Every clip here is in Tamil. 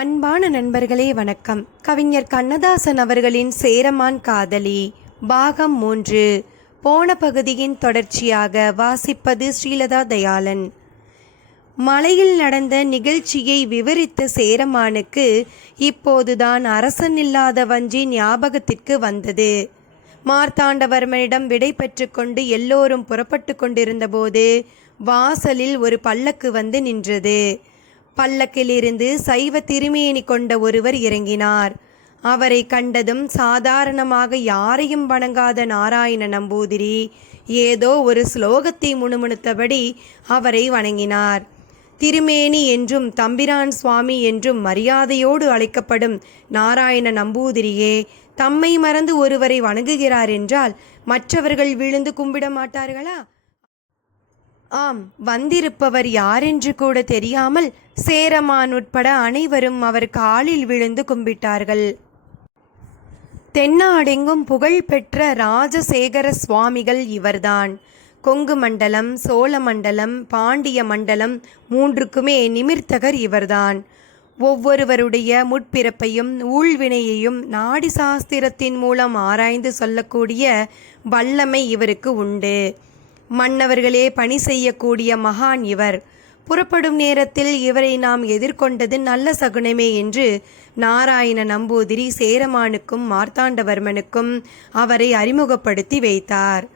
அன்பான நண்பர்களே வணக்கம். கவிஞர் கண்ணதாசன் அவர்களின் சேரமான் காதலி பாகம் மூன்று போன பகுதியின் தொடர்ச்சியாக வாசிப்பது ஸ்ரீலதா தயாளன். மலையில் நடந்த நிகழ்ச்சியை விவரித்த சேரமானுக்கு இப்போதுதான் அரசன் இல்லாத வஞ்சி ஞாபகத்திற்கு வந்தது. மார்த்தாண்டவர்மனிடம் விடை பெற்றுக்கொண்டு எல்லோரும் புறப்பட்டு கொண்டிருந்தபோது வாசலில் ஒரு பல்லக்கு வந்து நின்றது. பல்லக்கிலிருந்து சைவ திருமேனி கொண்ட ஒருவர் இறங்கினார். அவரை கண்டதும் சாதாரணமாக யாரையும் வணங்காத நாராயண நம்பூதிரி ஏதோ ஒரு ஸ்லோகத்தை முணுமுணுத்தபடி அவரை வணங்கினார். திருமேனி என்றும் தம்பிரான் சுவாமி என்றும் மரியாதையோடு அழைக்கப்படும் நாராயண நம்பூதிரியே தம்மை மறந்து ஒருவரை வணங்குகிறார் என்றால் மற்றவர்கள் விழுந்து கும்பிட மாட்டார்களா? ஆம் வந்திருப்பவர் யாரென்று கூட தெரியாமல் சேரமான் உட்பட அனைவரும் அவர் காலில் விழுந்து கும்பிட்டார்கள். தென்னாடெங்கும் புகழ்பெற்ற ராஜசேகர சுவாமிகள் இவர்தான். கொங்கு மண்டலம் சோழ மண்டலம் பாண்டிய மண்டலம் மூன்றுக்குமே நிமிர்த்தகர் இவர்தான். ஒவ்வொருவருடைய முற்பிறப்பையும் ஊழ்வினையையும் நாடி சாஸ்திரத்தின் மூலம் ஆராய்ந்து சொல்லக்கூடிய வல்லமை இவருக்கு உண்டு. மன்னவர்களே பணி செய்யக்கூடிய மகான் இவர். புறப்படும் நேரத்தில் இவரை நாம் எதிர்கொண்டது நல்ல சகுனமே என்று நாராயண நம்பூதிரி சேரமானுக்கும் மார்த்தாண்டவர்மனுக்கும் அவரை அறிமுகப்படுத்தி வைத்தார்.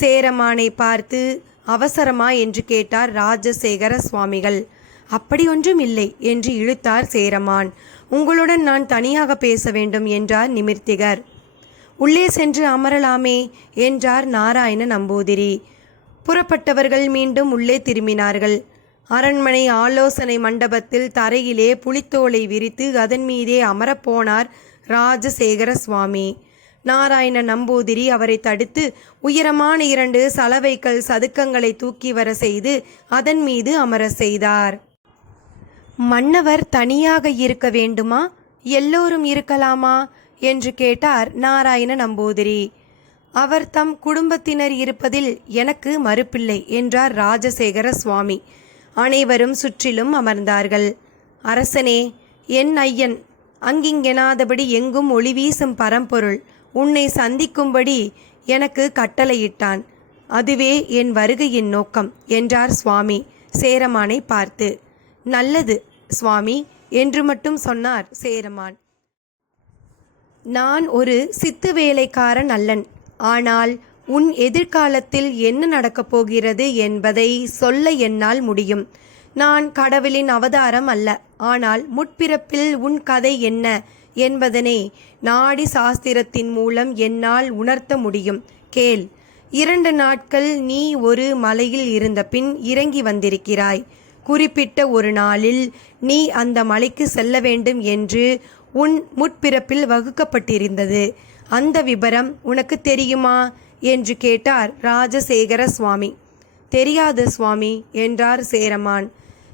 சேரமானை பார்த்து அவசரமா என்று கேட்டார் ராஜசேகர சுவாமிகள். அப்படி ஒன்றும் இல்லை என்று இழுத்தார் சேரமான். உங்களுடன் நான் தனியாக பேச வேண்டும் என்றார் நிமிர்த்திகர். உள்ளே சென்று அமரலாமே என்றார் நாராயண நம்பூதிரி. புறப்பட்டவர்கள் மீண்டும் உள்ளே திரும்பினார்கள். அரண்மனை ஆலோசனை மண்டபத்தில் தரையிலே புலித்தோலை விரித்து அதன் மீதே அமரப்போனார் ராஜசேகர சுவாமி. நாராயண நம்பூதிரி அவரை தடுத்து உயரமான இரண்டு சலவைக்கல் சதுக்கங்களை தூக்கி வர செய்து அதன் மீது அமர செய்தார். மன்னவர் தனியாக இருக்க வேண்டுமா? எல்லோரும் இருக்கலாமா? என்று கேட்டார் நாராயண நம்பூதிரி. அவர் தம் குடும்பத்தினர் இருப்பதில் எனக்கு மறுப்பில்லை என்றார் ராஜசேகர சுவாமி. அனைவரும் சுற்றிலும் அமர்ந்தார்கள். அரசனே என் ஐயன் அங்கிங்கெனாதபடி எங்கும் ஒளி வீசும் பரம்பொருள் உன்னை சந்திக்கும்படி எனக்கு கட்டளையிட்டான். அதுவே என் வருகையின் நோக்கம் என்றார் சுவாமி சேரமானை பார்த்து. நல்லது சுவாமி என்று மட்டும் சொன்னார் சேரமான். நான் ஒரு சித்து வேலைக்காரன் அல்லன். ஆனால் உன் எதிர்காலத்தில் என்ன நடக்கப் போகிறது என்பதை சொல்ல என்னால் முடியும். நான் கடவுளின் அவதாரம் அல்ல. ஆனால் முற்பிறப்பில் உன் கதை என்ன என்பதனை நாடி சாஸ்திரத்தின் மூலம் என்னால் உணர்த்த முடியும். கேள். இரண்டு நாட்கள் நீ ஒரு மலையில் இருந்த பின் இறங்கி வந்திருக்கிறாய். குறிப்பிட்ட ஒரு நாளில் நீ அந்த மலைக்கு செல்ல வேண்டும் என்று உன் முற்பிறப்பில் வகுக்கப்பட்டிருந்தது. அந்த விபரம் உனக்கு தெரியுமா? என்று கேட்டார் ராஜசேகர சுவாமி. தெரியாது சுவாமி என்றார் சேரமான்.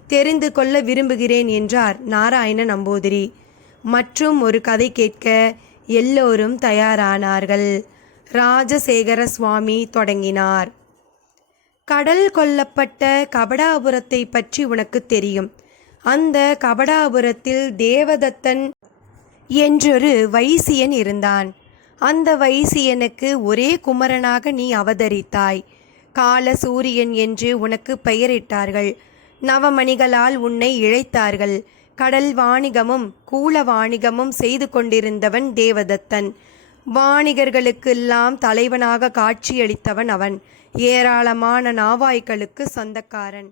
தெரிந்து கொள்ள விரும்புகிறேன் என்றார் நாராயண நம்பூதிரி. மற்றும் ஒரு கதை கேட்க எல்லோரும் தயாரானார்கள். ராஜசேகர சுவாமி தொடங்கினார். கடல் கொல்லப்பட்ட கபடாபுரத்தை பற்றி உனக்கு தெரியும். அந்த கபடாபுரத்தில் தேவதத்தன் என்றொரு வைசியன் இருந்தான். அந்த வைசியனுக்கு ஒரே குமரனாக நீ அவதரித்தாய். கால சூரியன் என்று உனக்கு பெயரிட்டார்கள். நவமணிகளால் உன்னை இழைத்தார்கள். கடல் வாணிகமும் கூல வாணிகமும் செய்து கொண்டிருந்தவன் தேவதத்தன். வாணிகர்களுக்கெல்லாம் தலைவனாக காட்சியளித்தவன் அவன். ஏராளமான நாவாய்களுக்கு சொந்தக்காரன்.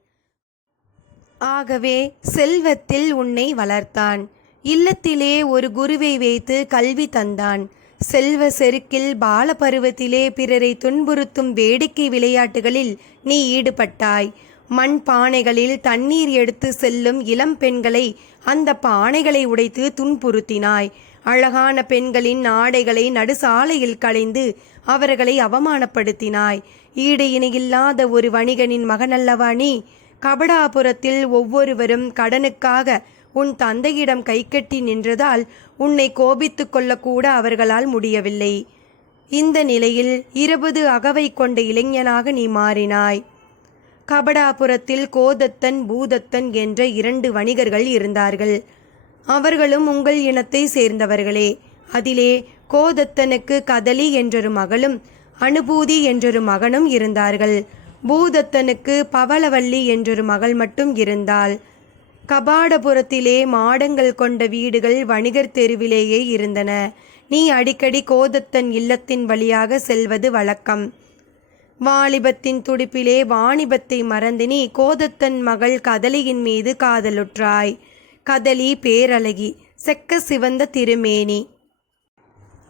ஆகவே செல்வத்தில் உன்னை வளர்த்தான். இல்லத்திலே ஒரு குருவை வைத்து கல்வி தந்தான். செல்வ செருக்கில் பாலபருவத்திலே பிறரை துன்புறுத்தும் வேடிக்கை விளையாட்டுகளில் நீ ஈடுபட்டாய். மண் பானைகளில் தண்ணீர் எடுத்து செல்லும் இளம் பெண்களை அந்த பானைகளை உடைத்து துன்புறுத்தினாய். அழகான பெண்களின் ஆடைகளை நடுசாலையில் களைந்து அவர்களை அவமானப்படுத்தினாய். ஈடு இணையில்லாத ஒரு வணிகனின் மகனல்லவா நீ? கபடாபுரத்தில் ஒவ்வொருவரும் கடனுக்காக உன் தந்தையிடம் கைகட்டி நின்றதால் உன்னை கோபித்து கொள்ளக்கூட அவர்களால் முடியவில்லை. இந்த நிலையில் இருபது அகவை கொண்ட இளைஞனாக நீ மாறினாய். கபடாபுரத்தில் கோதத்தன் பூதத்தன் என்ற இரண்டு வணிகர்கள் இருந்தார்கள். அவர்களும் உங்கள் இனத்தை சேர்ந்தவர்களே. அதிலே கோதத்தனுக்கு கதலி என்றொரு மகளும் அனுபூதி என்றொரு மகனும் இருந்தார்கள். பூதத்தனுக்கு பவளவள்ளி என்றொரு மகள் மட்டும் இருந்தாள். கபாடபுரத்திலே மாடங்கள் கொண்ட வீடுகள் வணிகர் தெருவிலேயே இருந்தன. நீ அடிக்கடி கோதத்தன் இல்லத்தின் வழியாக செல்வது வழக்கம். வாலிபத்தின் துடிப்பிலே வாணிபத்தை மறந்து நீ கோதத்தன் மகள் கதலியின் மீது காதலுற்றாய். கதலி பேரழகி செக்க சிவந்த திருமேனி.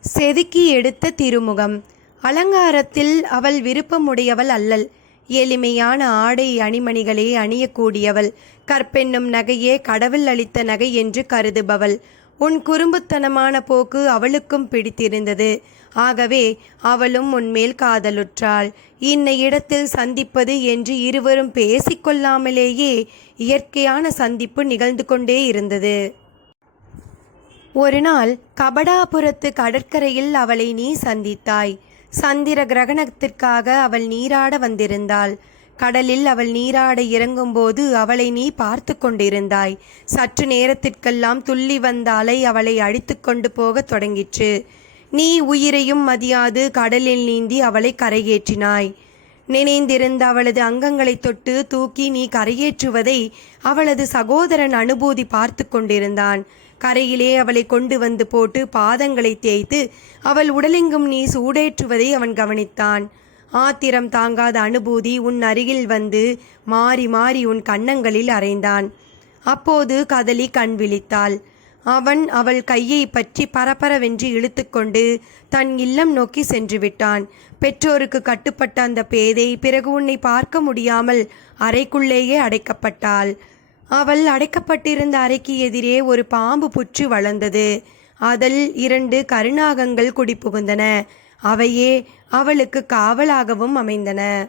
செதுக்கி எடுத்த திருமுகம். அலங்காரத்தில் அவள் விருப்பமுடையவள் அல்லல். எளிமையான ஆடை அணிமணிகளே அணியக்கூடியவள். கற்பென்னும் நகையே கடவுள் அளித்த நகை என்று கருதுபவள். உன் குறும்புத்தனமான போக்கு அவளுக்கும் பிடித்திருந்தது. ஆகவே அவளும் உன்மேல் காதலுற்றாள். இன்ன இடத்தில் சந்திப்பது என்று இருவரும் பேசிக்கொள்ளாமலேயே இயற்கையான சந்திப்பு நிகழ்ந்து கொண்டே இருந்தது. ஒரு நாள் கபடாபுரத்து கடற்கரையில் அவளை நீ சந்தித்தாய். சந்திர கிரகணத்திற்காக அவள் நீராட வந்திருந்தாள். கடலில் அவள் நீராட இறங்கும்போது அவளை நீ பார்த்து கொண்டிருந்தாய். சற்று நேரத்திற்கெல்லாம் துள்ளி வந்த அலை அவளை அழித்து கொண்டு போகத் தொடங்கிற்று. நீ உயிரையும் மதியாது கடலில் நீந்தி அவளை கரையேற்றினாய். நினைந்திருந்த அவளது அங்கங்களை தொட்டு தூக்கி நீ கரையேற்றுவதை அவளது சகோதரன் அனுபூதி பார்த்து கொண்டிருந்தான். கரையிலே அவளை கொண்டு வந்து போட்டு பாதங்களை தேய்த்து அவள் உடலெங்கும் நீ சூடேற்றுவதை அவன் கவனித்தான். ஆத்திரம் தாங்காத அனுபூதி உன் அருகில் வந்து மாறி மாறி உன் கன்னங்களில் அறைந்தான் அப்போது கதலி கண் விழித்தாள். அவன் அவள் கையை பற்றி பரபரவென்று இழுத்துக்கொண்டு தன் இல்லம் நோக்கி சென்று விட்டான் பெற்றோருக்கு கட்டுப்பட்ட அந்த பேதை பிறகு உன்னை பார்க்க முடியாமல் அறைக்குள்ளேயே அடைக்கப்பட்டாள். அவள் அடைக்கப்பட்டிருந்த அறைக்கு எதிரே ஒரு பாம்பு புற்று வளர்ந்தது. அதில் இரண்டு கருணாகங்கள் குடிபுகுந்தன. அவையே அவளுக்கு காவலாகவும் அமைந்தன.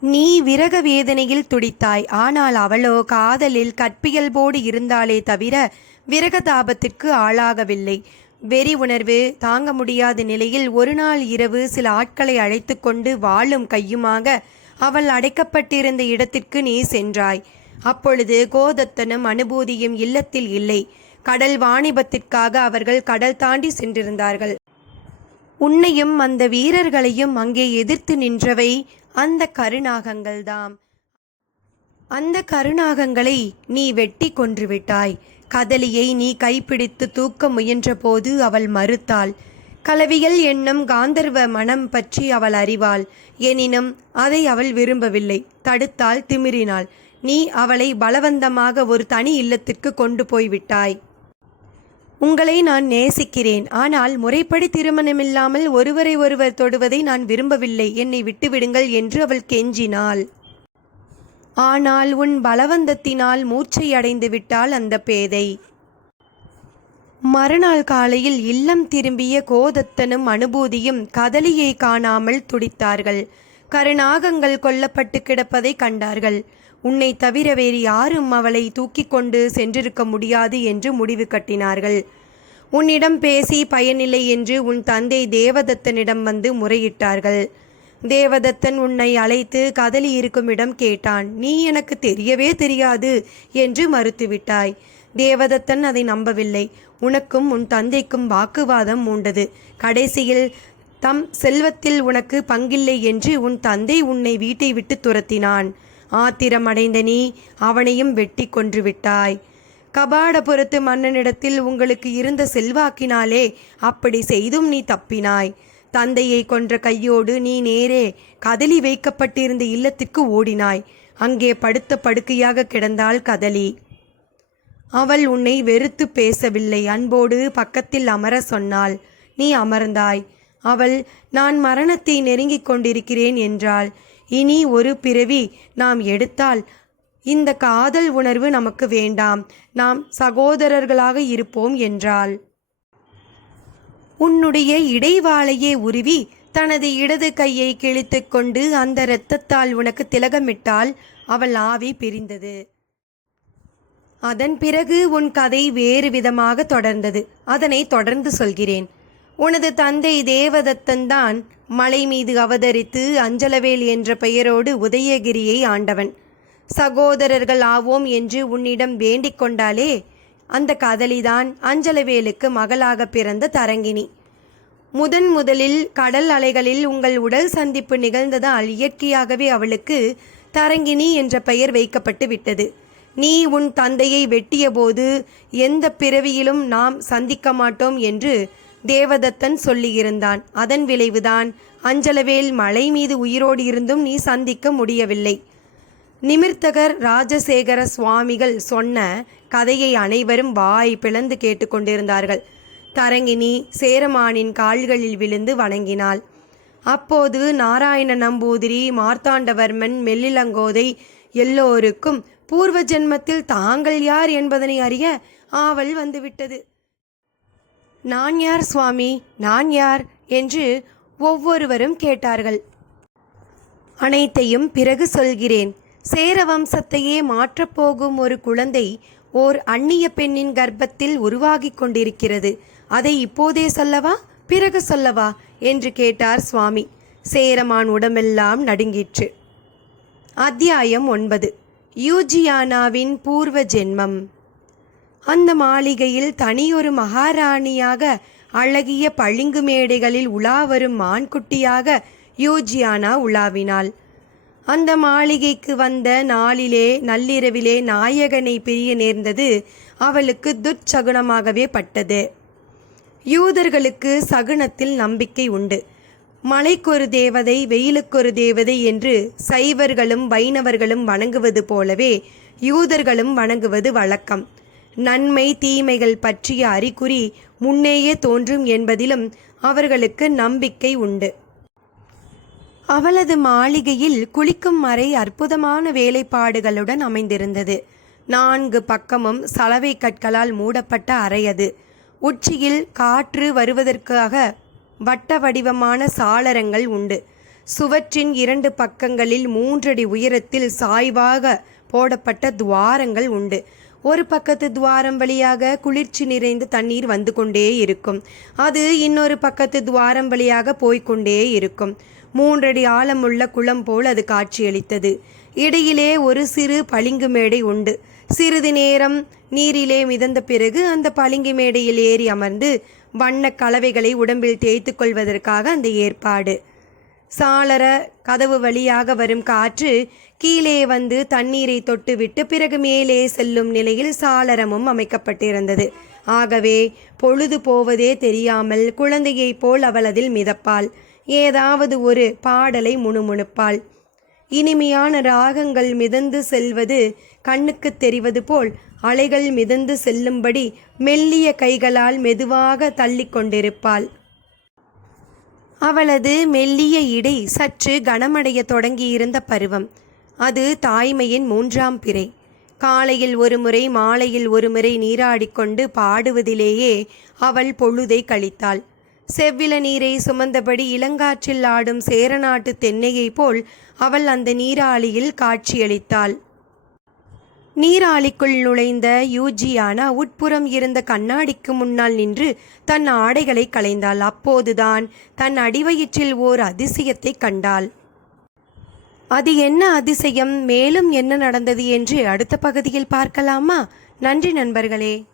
நீ விரக வேதனையில் துடித்தாய். ஆனால் அவளோ காதலில் கற்பியல்போடு இருந்தாலே தவிர விரகதாபத்திற்கு ஆளாகவில்லை. வெறி உணர்வு தாங்க முடியாத நிலையில் ஒரு நாள் இரவு சில ஆட்களை அழைத்து கொண்டு வாளும் கையுமாக அவள் அடைக்கப்பட்டிருந்த இடத்திற்கு நீ சென்றாய். அப்பொழுது கோதத்தனும் அனுபூதியும் இல்லத்தில் இல்லை. கடல் வாணிபத்திற்காக அவர்கள் கடல் தாண்டி சென்றிருந்தார்கள். உன்னையும் அந்த வீரர்களையும் அங்கே எதிர்த்து நின்றவை அந்த கருநாகங்கள்தாம். அந்த கருநாகங்களை நீ வெட்டி கொன்றுவிட்டாய் கதலியை நீ கைப்பிடித்து தூக்க முயன்றபோது அவள் மறுத்தாள் கலவியல் என்னும் காந்தர்வ மனம் பற்றி அவள் அறிவாள். எனினும் அதை அவள் விரும்பவில்லை. தடுத்தாள் திமிரினாள் நீ அவளை பலவந்தமாக ஒரு தனி இல்லத்திற்கு கொண்டு போய்விட்டாய் உங்களை நான் நேசிக்கிறேன். ஆனால் முறைப்படி திருமணமில்லாமல் ஒருவரை ஒருவர் தொடுவதை நான் விரும்பவில்லை. என்னை விட்டுவிடுங்கள் என்று அவள் கெஞ்சினாள். ஆனால் உன் பலவந்தத்தினால் மூச்சை அடைந்து விட்டாள் அந்த பேதை. மறுநாள் காலையில் இல்லம் திரும்பிய கோதத்தனும் அனுபூதியும் கதலியை காணாமல் துடித்தார்கள். கருநாகங்கள் கொல்லப்பட்டு கிடப்பதை கண்டார்கள். உன்னை தவிர வேறு யாரும் அவளை தூக்கி கொண்டு சென்றிருக்க முடியாது என்று முடிவு கட்டினார்கள். உன்னிடம் பேசி பயனில்லை என்று உன் தந்தை தேவதத்தனிடம் வந்து முறையிட்டார்கள். தேவதத்தன் உன்னை அழைத்து கதலி இருக்கும் இடம் கேட்டான். நீ எனக்கு தெரியவே தெரியாது என்று மறுத்துவிட்டாய். தேவதத்தன் அதை நம்பவில்லை. உனக்கும் உன் தந்தைக்கும் வாக்குவாதம் மூண்டது கடைசியில் தம் செல்வத்தில் உனக்கு பங்கில்லை என்று உன் தந்தை உன்னை வீட்டை விட்டு துரத்தினான். ஆத்திரம் அடைந்த நீ அவனையும் வெட்டி கொன்று விட்டாய். கபாடபுரத்து மன்னனிடத்தில் உங்களுக்கு இருந்த செல்வாக்கினாலே அப்படி செய்தும் நீ தப்பினாய். தந்தையை கொன்ற கையோடு நீ நேரே கதலி வைக்கப்பட்டிருந்த இல்லத்திற்கு ஓடினாய். அங்கே படுத்த படுக்கையாக கிடந்தாள் கதலி. அவள் உன்னை வெறுத்து பேசவில்லை. அன்போடு பக்கத்தில் அமர சொன்னாள். நீ அமர்ந்தாய். அவள் நான் மரணத்தை நெருங்கிக் கொண்டிருக்கிறேன் என்றாள். இனி ஒரு பிறவி நாம் எடுத்தால் இந்த காதல் உணர்வு நமக்கு வேண்டாம். நாம் சகோதரர்களாக இருப்போம் என்றாள். உன்னுடைய இடைவாளையே உருவி தனது இடது கையை கிழித்து கொண்டு அந்த இரத்தத்தால் உனக்கு திலகமிட்டால் அவள் ஆவி பிரிந்தது. அதன் பிறகு உன் கதை வேறு விதமாக தொடர்ந்தது. அதனை தொடர்ந்து சொல்கிறேன். உனது தந்தை தேவதத்தன் தான் மலை மீது அவதரித்து அஞ்சலவேல் என்ற பெயரோடு உதயகிரியை ஆண்டவன். சகோதரர்கள் ஆவோம் என்று உன்னிடம் வேண்டிக் கொண்டாலே அந்த காதலிதான் அஞ்சலவேலுக்கு மகளாக பிறந்த தரங்கினி. முதன் முதலில் கடல் அலைகளில் உங்கள் உடல் சந்திப்பு நிகழ்ந்ததால் இயற்கையாகவே அவளுக்கு தரங்கினி என்ற பெயர் வைக்கப்பட்டு விட்டது. நீ உன் தந்தையை வெட்டியபோது எந்த பிறவியிலும் நாம் சந்திக்க மாட்டோம் என்று தேவதத்தன் சொல்லியிருந்தான். அதன் விளைவுதான் அஞ்சலவேல் மலை மீது உயிரோடு இருந்தும் நீ சந்திக்க முடியவில்லை. நிமிர்த்தகர் ராஜசேகர சுவாமிகள் சொன்ன கதையை அனைவரும் வாய் பிளந்து கேட்டுக்கொண்டிருந்தார்கள் தரங்கினி சேரமானின் கால்களில் விழுந்து வணங்கினாள். அப்போது நாராயண நம்பூதிரி மார்த்தாண்டவர்மன் மெல்லிலங்கோதை எல்லோருக்கும் பூர்வ ஜென்மத்தில் தாங்கள் யார் என்பதனை அறிய ஆவல் வந்துவிட்டது. நான் யார் சுவாமி? நான் யார்? என்று ஒவ்வொருவரும் கேட்டார்கள். அனைத்தையும் பிறகு சொல்கிறேன். சேர வம்சத்தையே மாற்றப்போகும் ஒரு குழந்தை ஓர் அந்நிய பெண்ணின் கர்ப்பத்தில் உருவாகிக் கொண்டிருக்கிறது. அதை இப்போதே சொல்லவா? பிறகு சொல்லவா? என்று கேட்டார் சுவாமி. சேரமான் உடம்பெல்லாம் நடுங்கிற்று. அத்தியாயம் ஒன்பது. யூஜியானாவின் பூர்வ ஜென்மம். அந்த மாளிகையில் தனியொரு மகாராணியாக அழகிய பளிங்கு மேடைகளில் உலா வரும் மான்குட்டியாக யூஜியானா உலாவினாள். அந்த மாளிகைக்கு வந்த நாளிலே நள்ளிரவிலே நாயகனை பிரிய நேர்ந்தது அவளுக்கு துர்ச்சகுனமாகவே பட்டது. யூதர்களுக்கு சகுனத்தில் நம்பிக்கை உண்டு. மலைக்கொரு தேவதை வெயிலுக்கொரு தேவதை என்று சைவர்களும் வைணவர்களும் வணங்குவது போலவே யூதர்களும் வணங்குவது வழக்கம். நன்மை தீமைகள் பற்றிய அறிகுறி முன்னேயே தோன்றும் என்பதிலும் அவர்களுக்கு நம்பிக்கை உண்டு. அவளது மாளிகையில் குளிக்கும் அறை அற்புதமான வேலைப்பாடுகளுடன் அமைந்திருந்தது. நான்கு பக்கமும் சலவை கற்களால் மூடப்பட்ட அறை அது. உச்சியில் காற்று வருவதற்காக வட்ட வடிவமான சாளரங்கள் உண்டு. சுவற்றின் இரண்டு பக்கங்களில் மூன்றடி உயரத்தில் சாய்வாக போடப்பட்ட துவாரங்கள் உண்டு. ஒரு பக்கத்து துவாரம் வழியாக குளிர்ச்சி நிறைந்த தண்ணீர் வந்து கொண்டே இருக்கும். அது இன்னொரு பக்கத்து துவாரம் வழியாக போய்க்கொண்டே இருக்கும். மூன்றடி ஆழமுள்ள குளம் போல் அது காட்சியளித்தது. இடையிலே ஒரு சிறு பளிங்கு மேடை உண்டு. சிறிது நேரம் நீரிலே மிதந்த பிறகு அந்த பளிங்கு மேடையில் ஏறி அமர்ந்து வண்ண கலவைகளை உடம்பில் தேய்த்து கொள்வதற்காக அந்த ஏற்பாடு. சாளர கதவு வழியாக வரும் காற்று கீழே வந்து தண்ணீரை தொட்டுவிட்டு பிறகு மேலே செல்லும் நிலையில் சாளரமும் அமைக்கப்பட்டிருந்தது. ஆகவே பொழுது போவதே தெரியாமல் குழந்தையைப் போல் அவள் அதில் மிதப்பாள். ஏதாவது ஒரு பாடலை முணுமுணுப்பாள். இனிமையான ராகங்கள் மிதந்து செல்வது கண்ணுக்கு தெரிவது போல் அலைகள் மிதந்து செல்லும்படி மெல்லிய கைகளால் மெதுவாக தள்ளி கொண்டிருப்பாள். அவளது மெல்லிய இடை சற்று கனமடைய தொடங்கியிருந்த பருவம். அது தாய்மையின் மூன்றாம் பிறை. காலையில் ஒரு முறை மாலையில் ஒரு முறை நீராடிக்கொண்டு பாடுவதிலேயே அவள் பொழுதை கழித்தாள். செவ்வில நீரை சுமந்தபடி இளங்காற்றில் ஆடும் சேரநாட்டு தென்னையைப் போல் அவள் அந்த நீராளியில் காட்சியளித்தாள். நீராளிக்குள் நுழைந்த யூஜியானா உட்புறம் இருந்த கண்ணாடிக்கு முன்னால் நின்று தன் ஆடைகளை களைந்தாள். அப்போதுதான் தன் அடிவயிற்றில் ஓர் அதிசயத்தை கண்டாள். அது என்ன அதிசயம்? மேலும் என்ன நடந்தது? என்று அடுத்த பகுதியில் பார்க்கலாமா? நன்றி நண்பர்களே.